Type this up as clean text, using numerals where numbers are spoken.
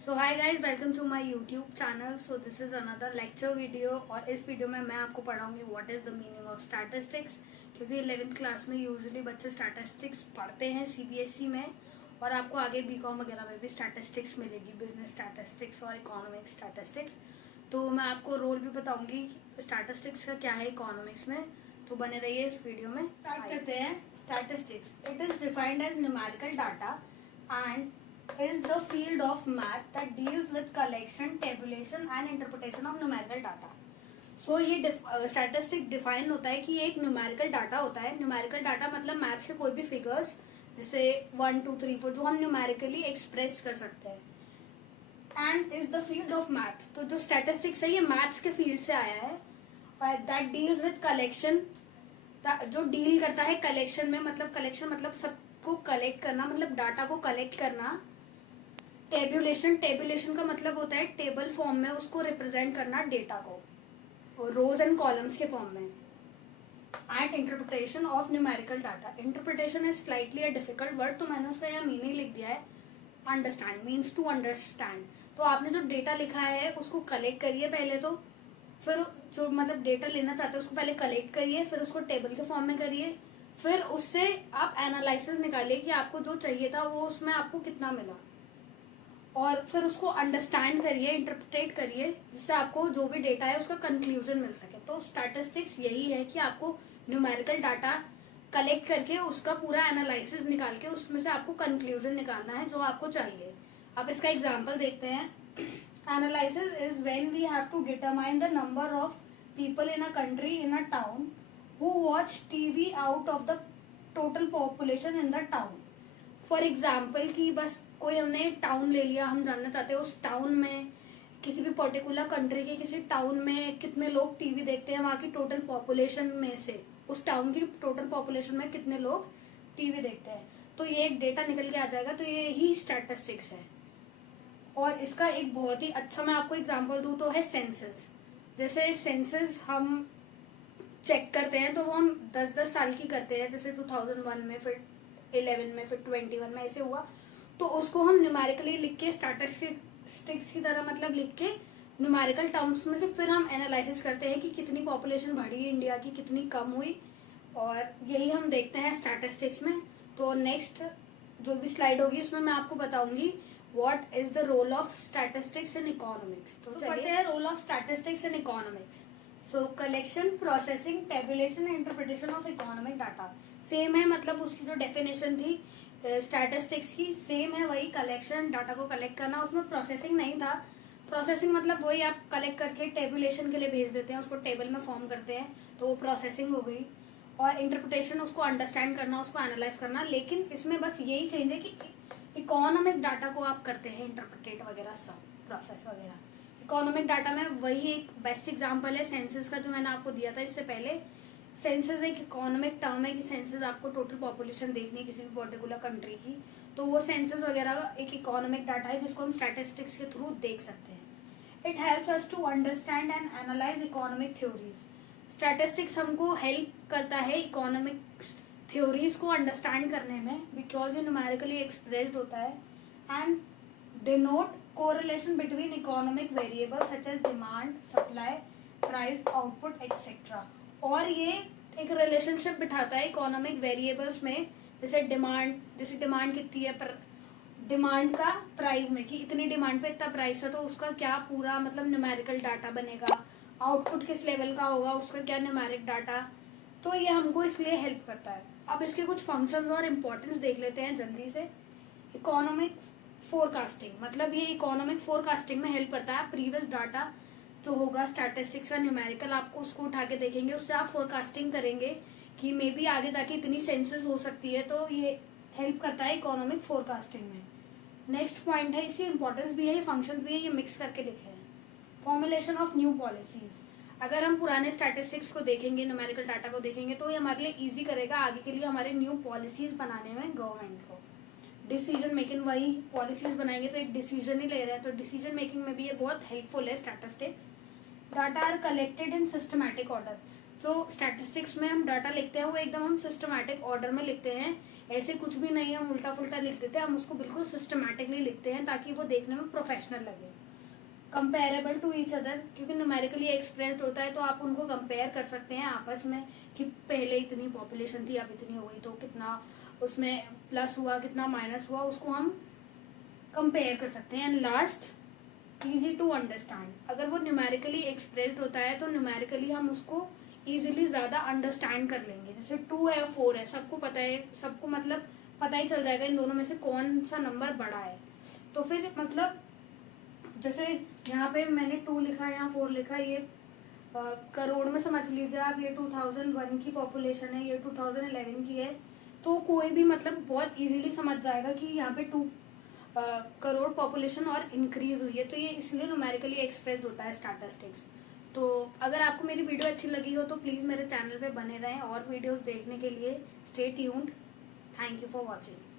So hi guys, welcome to my YouTube channel. So this is another lecture video और इस video में मैं आपको पढ़ाऊंगी what is the meaning of statistics. क्योंकि 11th क्लास में यूजुअली बच्चे स्टैटिस्टिक्स पढ़ते हैं सीबीएसई में, और आपको आगे बीकॉम वगैरह में भी स्टैटिस्टिक्स मिलेगी, बिजनेस स्टैटिस्टिक्स और इकोनॉमिक स्टैटिस्टिक्स। तो मैं आपको रोल भी बताऊंगी स्टैटिस्टिक्स का क्या है इकोनॉमिक्स में। तो बने रहिए इस वीडियो में। स्टार्ट करते हैं। Statistics it is defined as numerical data and is the field of math that deals with collection, tabulation and interpretation of numerical data. So ये स्टैटिस्टिक डिफाइन होता है कि ये एक न्यूमेरिकल डाटा होता है। न्यूमेरिकल डाटा मतलब मैथ्स के कोई भी फिगर्स जैसे 1 2 3 4 जो हम न्यूमेरिकली एक्सप्रेस कर सकते हैं। And is the field of math. तो जो स्टैटिस्टिक्स है ये मैथ्स के फील्ड से आया है। और दैट डील्स विद कलेक्शन, जो डील करता है कलेक्शन में, मतलब कलेक्शन मतलब सबको कलेक्ट करना, मतलब डाटा को कलेक्ट करना। टेबुलेशन, टेबुलेशन का मतलब होता है टेबल फॉर्म में उसको रिप्रेजेंट करना डेटा को, रोज एंड कॉलम्स के फॉर्म में। And interpretation of numerical data. Interpretation is slightly a difficult word, तो मैंने उसका यहाँ मीनिंग लिख दिया है। Understand means to understand. तो आपने जो डेटा लिखा है उसको कलेक्ट करिए पहले, तो फिर जो मतलब डेटा लेना चाहते हैं उसको पहले कलेक्ट करिए, फिर उसको टेबल के फॉर्म में करिए, फिर उससे आप एनालिसिस निकालिए कि आपको जो चाहिए था वो उसमें आपको कितना मिला, और फिर उसको अंडरस्टैंड करिए, इंटरप्रेट करिए, जिससे आपको जो भी डेटा है उसका कंक्लूजन मिल सके। तो स्टैटिस्टिक्स यही है कि आपको न्यूमेरिकल डाटा कलेक्ट करके उसका पूरा एनालिसिस निकाल के उसमें से आपको कंक्लूजन निकालना है जो आपको चाहिए। अब इसका एग्जाम्पल देखते हैं। Analysis is when we have to determine the number of people in a country, in a town who watch TV out of the total population in the town. For example कि बस कोई हमने town ले लिया, हम जानना चाहते हैं उस टाउन में, किसी भी पर्टिकुलर कंट्री के किसी टाउन में कितने लोग टीवी देखते हैं, वहां की टोटल पॉपुलेशन में से, उस टाउन की टोटल पॉपुलेशन में कितने लोग टीवी देखते हैं। तो ये एक डेटा निकल के आ जाएगा। तो ये ही स्टैटिस्टिक्स है। और इसका एक बहुत ही अच्छा मैं आपको एग्जाम्पल दूं तो है सेंसस। जैसे सेंसस हम चेक करते हैं तो वो हम 10-10 साल की करते हैं, जैसे 2001 में, फिर 11 में, फिर 21 में, ऐसे हुआ। तो उसको हम न्यूमेरिकली लिख के स्टैटिस्टिक्स की तरह मतलब लिख के न्यूमेरिकल टर्म्स में से फिर हम एनालिसिस करते हैं कि कितनी पॉपुलेशन बढ़ी इंडिया की, कितनी कम हुई, और यही हम देखते हैं स्टैटिस्टिक्स में। तो नेक्स्ट जो भी स्लाइड होगी उसमें मैं आपको बताऊंगी what is the role of statistics in economics. तो पढ़ते हैं role of statistics in economics. So collection, processing, tabulation and interpretation of economic data. Same है, मतलब उसकी जो डेफिनेशन थी स्टैटिस्टिक्स की सेम है, वही कलेक्शन, डाटा को कलेक्ट करना। उसमें प्रोसेसिंग नहीं था। प्रोसेसिंग मतलब वही आप कलेक्ट करके टेबुलेशन के लिए भेज देते हैं, उसको टेबल में फॉर्म करते हैं, तो वो प्रोसेसिंग हो गई। और इंटरप्रिटेशन उसको अंडरस्टैंड करना, उसको एनालाइज करना। लेकिन इसमें बस यही चेंज है कि इकोनॉमिक डाटा को आप करते हैं इंटरप्रिटेट वगैरह, सब प्रोसेस वगैरह। इकोनॉमिक डाटा में वही एक बेस्ट एग्जांपल है सेंसस का, जो मैंने आपको दिया था इससे पहले। सेंसस एक इकोनॉमिक टर्म है कि सेंसस आपको टोटल पॉपुलेशन देखनी है किसी भी पर्टिकुलर कंट्री की, तो वो सेंसस वगैरह एक इकोनॉमिक डाटा है जिसको हम स्टैटिस्टिक्स के थ्रू देख सकते हैं। It helps us to understand and analyze economic theories. Statistics हमको हेल्प करता है इकोनॉमिक्स थ्योरीज को अंडरस्टैंड करने में, बिकॉज ये न्यूमेरिकली एक्सप्रेस्ड होता है। And denote correlation between economic variables such as demand, supply, price, output etcetera. और ये एक रिलेशनशिप बिठाता है इकोनॉमिक वेरिएबल्स में, जैसे डिमांड कितनी है, पर डिमांड का प्राइस में कि इतनी डिमांड पे इतना प्राइस है, तो उसका क्या पूरा मतलब न्यूमेरिकल डाटा बनेगा। आउटपुट किस लेवल का होगा, उसका क्या न्यूमेरिक डाटा। तो ये हमको इसलिए हेल्प करता है। अब इसके कुछ फंक्शंस और इम्पोर्टेंस देख लेते हैं जल्दी से। इकोनॉमिक फोरकास्टिंग, मतलब ये इकोनॉमिक फोरकास्टिंग में हेल्प करता है। प्रीवियस डाटा जो होगा स्टैटिस्टिक्स का न्यूमेरिकल, आपको उसको उठा के देखेंगे, उससे आप फोरकास्टिंग करेंगे कि मे बी आगे जाके इतनी सेंसस हो सकती है, तो ये हेल्प करता है इकोनॉमिक फोरकास्टिंग में। नेक्स्ट पॉइंट है, इसकी इंपॉर्टेंस भी है, ये फंक्शन भी है, ये मिक्स करके लिखे हैं। Formulation of new policies. अगर हम पुराने स्टैटिस्टिक्स को देखेंगे, न्यूमेरिकल डाटा को देखेंगे, तो ये हमारे लिए इजी करेगा आगे के लिए हमारे न्यू पॉलिसीज बनाने में गवर्नमेंट को। डिसीजन मेकिंग, वही पॉलिसीज बनाएंगे तो एक डिसीजन ही ले रहे हैं, तो डिसीजन मेकिंग में भी ये बहुत हेल्पफुल है statistics. Data are collected in systematic order. जो स्टैटिस्टिक्स में हम डाटा लिखते हैं वो एकदम हम सिस्टमैटिक ऑर्डर में लिखते हैं, ऐसे कुछ भी नहीं हम उल्टा फुल्टा लिख देते हैं, हम उसको बिल्कुल सिस्टमैटिकली लिखते हैं ताकि वो देखने में प्रोफेशनल लगे। कंपेरेबल टू ईच अदर, क्योंकि न्यूमेरिकली एक्सप्रेस्ड होता है तो आप उनको कंपेयर कर सकते हैं आपस में कि पहले इतनी पॉपुलेशन थी अब इतनी हो गई, तो कितना उसमें प्लस हुआ कितना माइनस हुआ, उसको हम कंपेयर कर सकते हैं। And last, easy to understand, अगर वो न्यूमेरिकली एक्सप्रेस्ड होता है तो न्यूमेरिकली हम उसको इजीली ज्यादा अंडरस्टैंड कर लेंगे। जैसे 2 है 4 है, सबको पता है, सबको मतलब पता ही चल जाएगा इन दोनों में से कौन सा नंबर बड़ा है। तो फिर मतलब जैसे यहाँ पे मैंने 2 लिखा है, यहाँ 4 लिखा है, ये करोड़ में समझ लीजिए आप, ये 2001 की पॉपुलेशन है, ये 2011 की है, तो कोई भी मतलब बहुत इजीली समझ जाएगा कि यहाँ पे 2 करोड़ पॉपुलेशन और इंक्रीज हुई है। तो ये इसलिए न्यूमेरिकली एक्सप्रेस्ड होता है स्टैटिस्टिक्स। तो अगर आपको मेरी वीडियो अच्छी लगी हो तो प्लीज मेरे चैनल पे बने रहें और वीडियोस देखने के लिए stay tuned. Thank you for watching.